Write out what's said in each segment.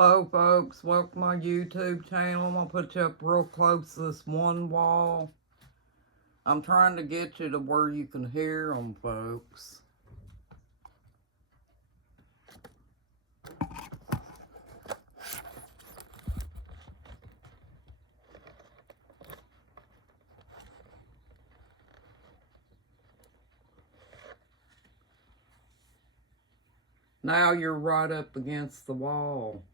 Hello folks, welcome to my YouTube channel. I'm going to put you up real close to this one wall. I'm trying to get you to where you can hear them, folks. Now you're right up against the wall.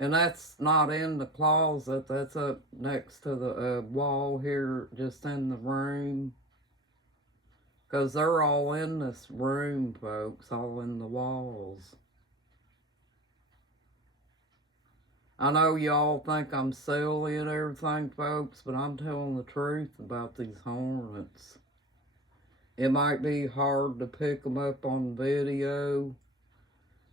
And that's not in the closet, that's up next to the wall here, just in the room. Because they're all in this room, folks, all in the walls. I know y'all think I'm silly and everything, folks, but I'm telling the truth about these Hornets. It might be hard to pick them up on video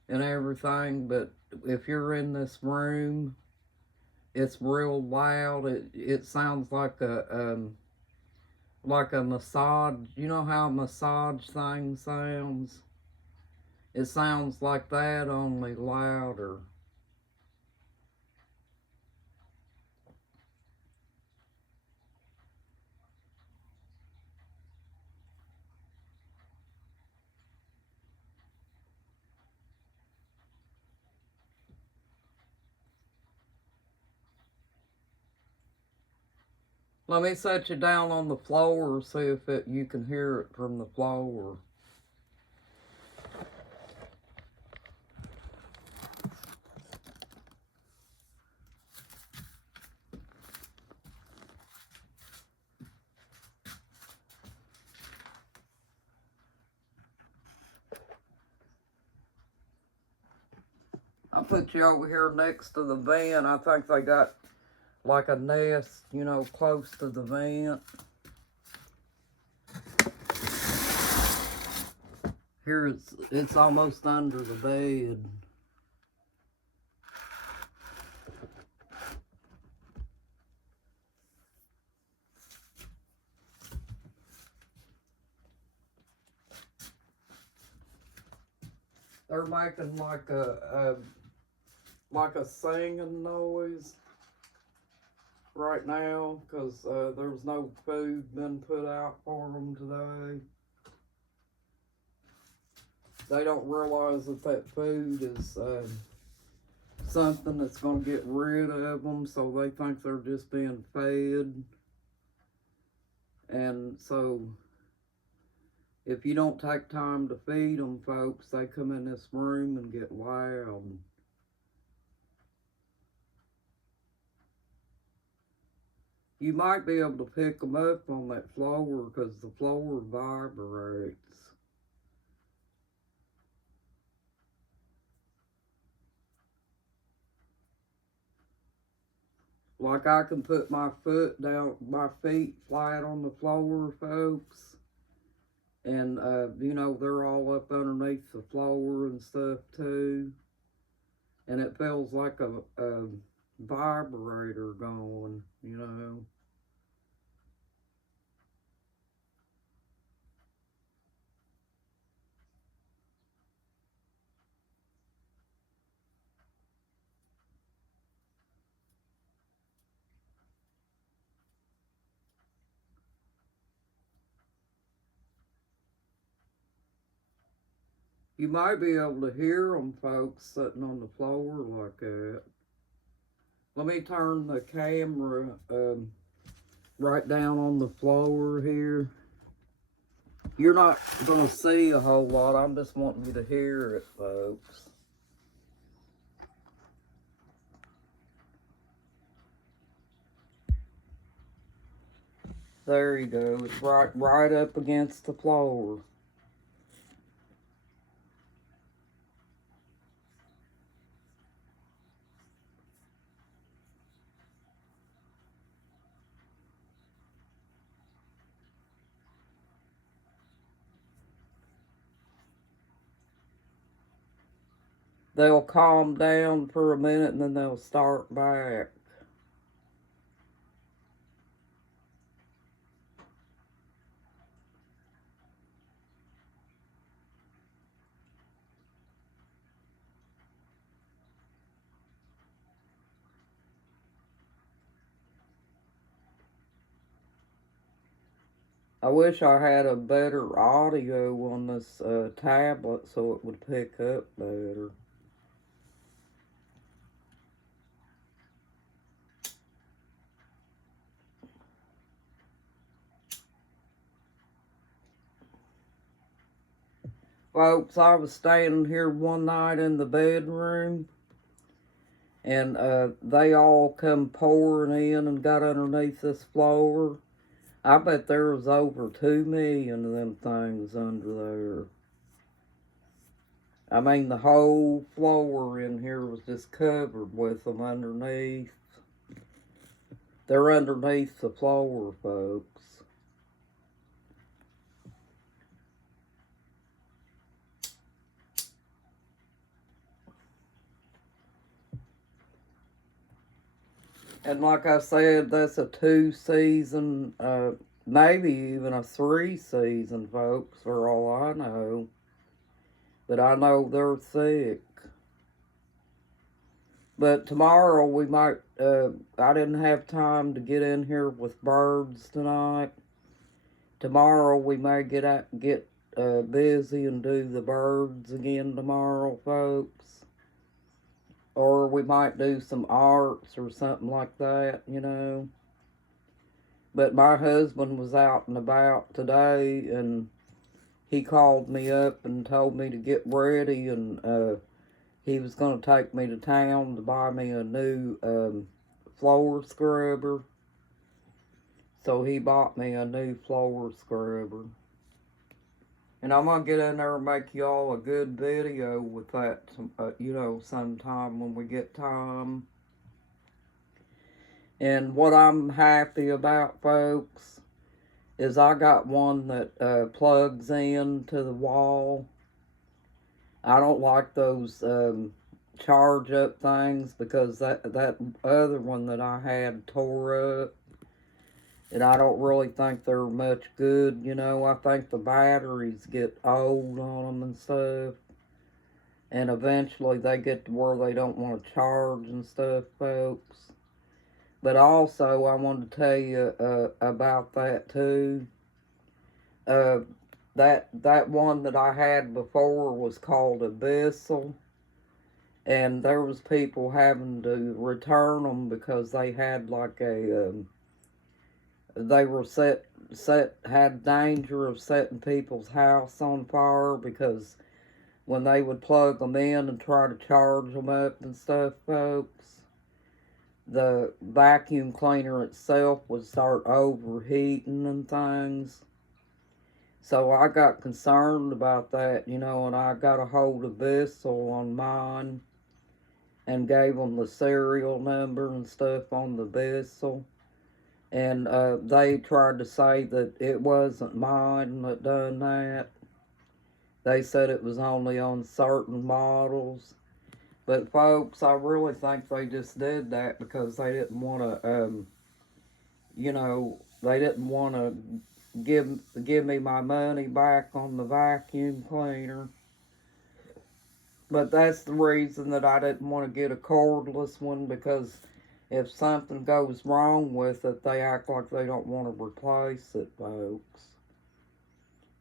and everything, but if you're in this room, it's real loud. It sounds like a massage. You know how a massage thing sounds? It sounds like that, only louder. Let me set you down on the floor, see if you can hear it from the floor. I put you over here next to the vent. I think they got like a nest, you know, close to the vent. Here it's almost under the bed. They're making like a singing noise right now because there's no food been put out for them today. They don't realize that food is something that's going to get rid of them, so they think they're just being fed. And so if you don't take time to feed them, folks, they come in this room and get loud. You might be able to pick them up on that floor because the floor vibrates. Like I can put my foot down, my feet flat on the floor, folks. And, you know, they're all up underneath the floor and stuff too. And it feels like a vibrator going, you know. You might be able to hear them, folks, sitting on the floor like that. Let me turn the camera right down on the floor here. You're not going to see a whole lot. I'm just wanting you to hear it, folks. There you go. It's right up against the floor. They'll calm down for a minute and then they'll start back. I wish I had a better audio on this tablet so it would pick up better. Folks, I was standing here one night in the bedroom, and they all come pouring in and got underneath this floor. I bet there was over 2 million of them things under there. I mean, the whole floor in here was just covered with them underneath. They're underneath the floor, folks. And like I said, that's a 2-season, maybe even a 3-season, folks, for all I know. But I know they're thick. But tomorrow we might, I didn't have time to get in here with birds tonight. Tomorrow we may get busy and do the birds again tomorrow, folks. Or we might do some arts or something like that, you know. But my husband was out and about today, and he called me up and told me to get ready, and he was going to take me to town to buy me a new floor scrubber. So he bought me a new floor scrubber. And I'm going to get in there and make y'all a good video with that, you know, sometime when we get time. And what I'm happy about, folks, is I got one that plugs into the wall. I don't like those charge up things because that other one that I had tore up. And I don't really think they're much good, you know. I think the batteries get old on them and stuff. And eventually they get to where they don't want to charge and stuff, folks. But also, I want to tell you about that too. That one that I had before was called Abyssal. And there was people having to return them because they had like they were had danger of setting people's house on fire because when they would plug them in and try to charge them up and stuff, folks, the vacuum cleaner itself would start overheating and things. So I got concerned about that, you know, and I got a hold of Bissell on mine and gave them the serial number and stuff on the Bissell. And they tried to say that it wasn't mine that done that. They said it was only on certain models. But folks, I really think they just did that because they didn't want to, you know, they didn't want to give me my money back on the vacuum cleaner. But that's the reason that I didn't want to get a cordless one, because if something goes wrong with it, they act like they don't want to replace it, folks.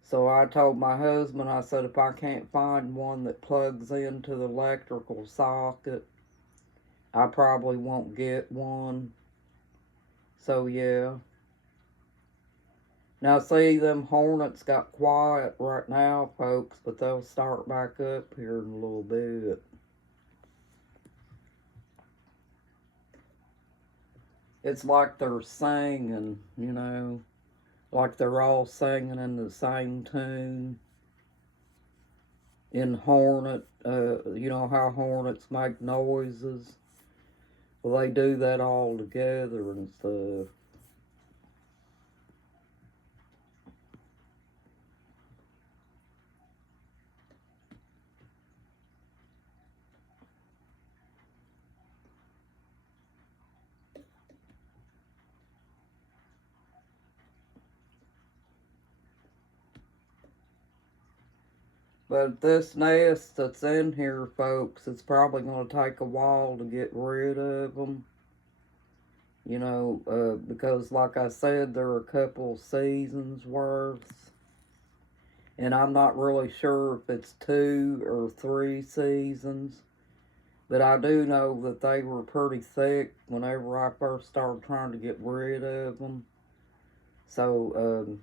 So I told my husband, I said, if I can't find one that plugs into the electrical socket, I probably won't get one. So yeah. Now see, them Hornets got quiet right now, folks, but they'll start back up here in a little bit. It's like they're singing, you know, like they're all singing in the same tune. In Hornet, you know how Hornets make noises? Well, they do that all together and stuff. But this nest that's in here, folks, it's probably going to take a while to get rid of them. You know, because like I said, there are a couple seasons worth. And I'm not really sure if it's 2 or 3 seasons. But I do know that they were pretty thick whenever I first started trying to get rid of them. So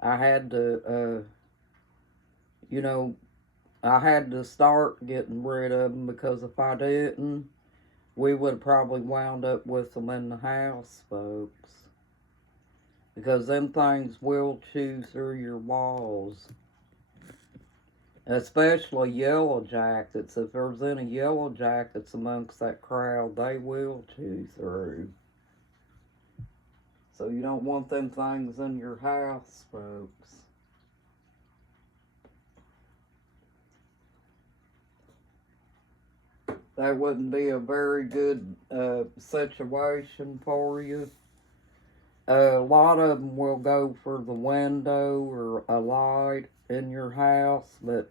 I had to, you know, I had to start getting rid of them because if I didn't, we would have probably wound up with them in the house, folks. Because them things will chew through your walls. Especially yellow jackets. If there's any yellow jackets amongst that crowd, they will chew through. So you don't want them things in your house, folks. That wouldn't be a very good situation for you. A lot of them will go for the window or a light in your house, but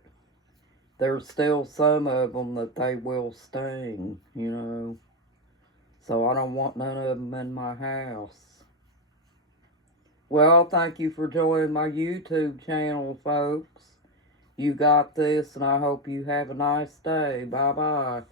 there's still some of them that they will sting, you know. So I don't want none of them in my house. Well, thank you for joining my YouTube channel, folks. You got this, and I hope you have a nice day. Bye-bye.